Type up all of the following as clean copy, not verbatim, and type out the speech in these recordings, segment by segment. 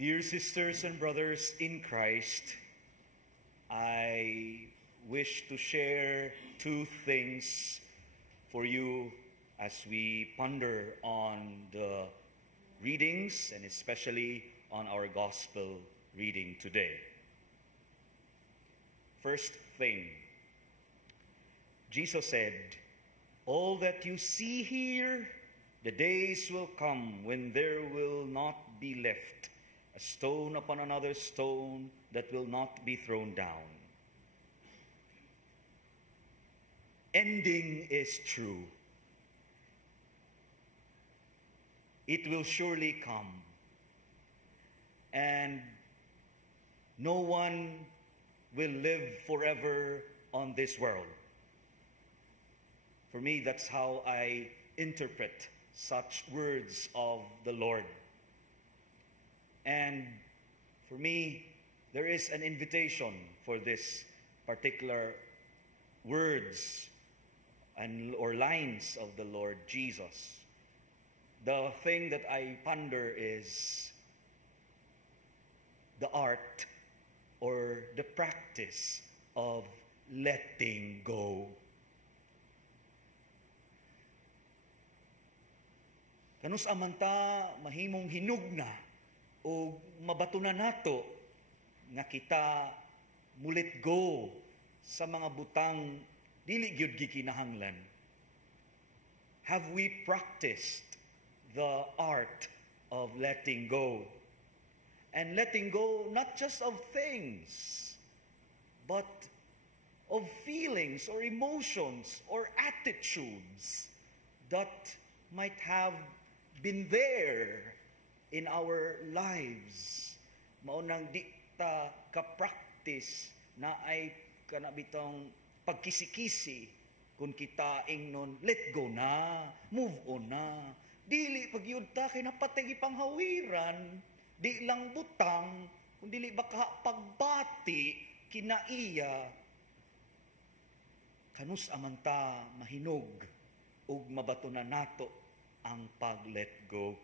Dear sisters and brothers in Christ, I wish to share two things for you as we ponder on the readings and especially on our gospel reading today. First thing, Jesus said, "All that you see here, the days will come when there will not be left a stone upon another stone that will not be thrown down." Ending is true. It will surely come. And no one will live forever on this world. For me, that's how I interpret such words of the Lord. And for me, there is an invitation for this particular words or lines of the Lord Jesus. The thing that I ponder is the art or the practice of letting go. Kanus amanta mahimong hinugna o mabatunan nato nga kita mulit go sa mga butang dili gyud gikinahanglan. Have we practiced the art of letting go? And letting go not just of things, but of feelings or emotions or attitudes that might have been there in our lives. Maunang di ta ka-practice na ay kanabitang pagkisi-kisi kung kita ingnon, let go na, move on na. Dili pagyud ta kay napatay panghawiran, di lang butang, kundi dili baka pagbati kinaiya. Kanus amanta mahinog ug mabatunan nato ang pag-let go.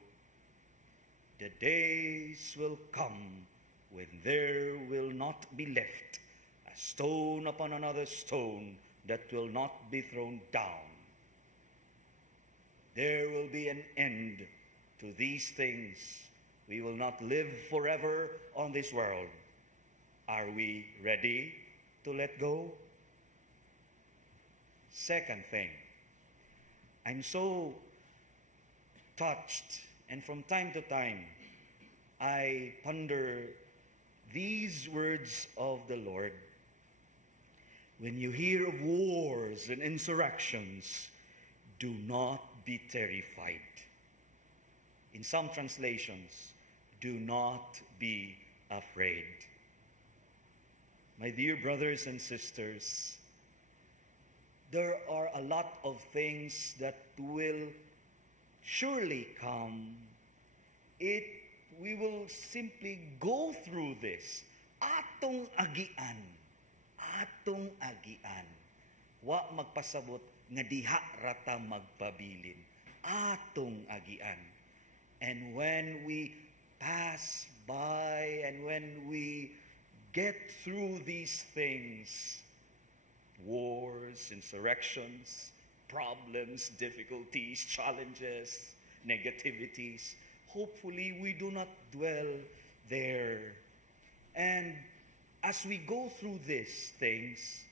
The days will come when there will not be left a stone upon another stone that will not be thrown down. There will be an end to these things. We will not live forever on this world. Are we ready to let go? Second thing, I'm so touched, and from time to time, I ponder these words of the Lord. When you hear of wars and insurrections, do not be terrified. In some translations, do not be afraid. My dear brothers and sisters, there are a lot of things that will surely come. We will simply go through this. Atong agian. Atong agian. Wa magpasabot nga diha rata magpabilin. Atong agian. And when we pass by and when we get through these things, wars, insurrections, problems, difficulties, challenges, negativities, hopefully we do not dwell there. And as we go through these things,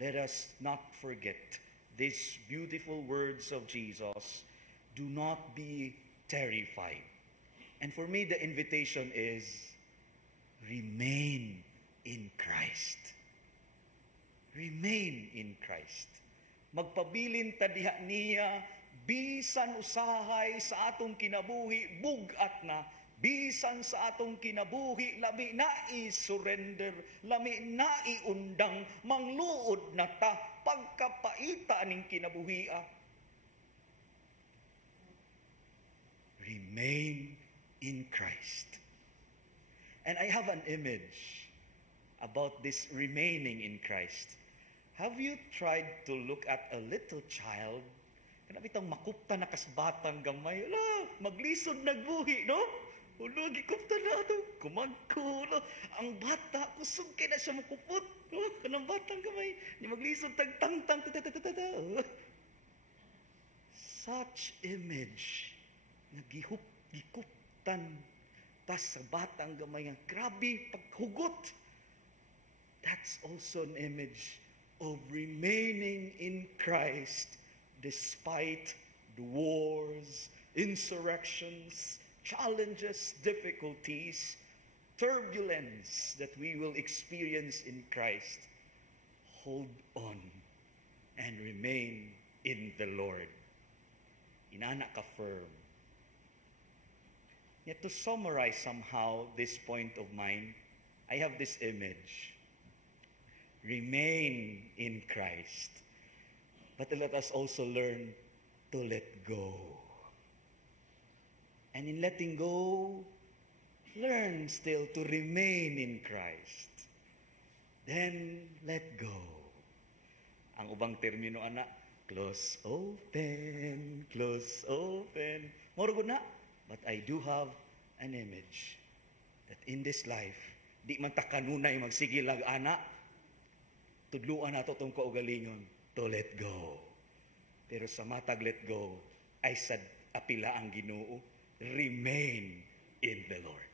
let us not forget these beautiful words of Jesus. Do not be terrified. And for me, the invitation is remain in Christ. Remain in Christ. Magpabilin ta diha niya, bisan usahay sa atong kinabuhi, bugat na, bisan sa atong kinabuhi, lami na i-surrender, lami na iundang, mangluod na ta, pagkapaita ning kinabuhia. Remain in Christ. And I have an image about this remaining in Christ. Have you tried to look at a little child? Kanabitang makupta na kasbatang gamay. Ala, maglisod nagbuhi, no? Ulo, gikupta na ito. Kumagko, no? Ang bata, kusog kay na siya makupot. Oh, kanang batang kamay. Ni maglisod, tagtang-tang, tatatatata. Such image na gikuptan tas sa batang gamay nga grabe paghugot. That's also an image of remaining in Christ despite the wars, insurrections, challenges, difficulties, turbulence that we will experience in Christ. Hold on and remain in the Lord. Inana ka firm. Yet to summarize somehow this point of mine, I have this image. Remain in Christ. But let us also learn to let go. And in letting go, learn still to remain in Christ. Then, let go. Ang ubang termino, anak, close, open, close, open. Moro na. But I do have an image that in this life, di man ta kanunay magsigilag, anak, tudluan nato itong kaugalingon to let go. Pero sa matag let go, ay sa apila ang Ginoo, remain in the Lord.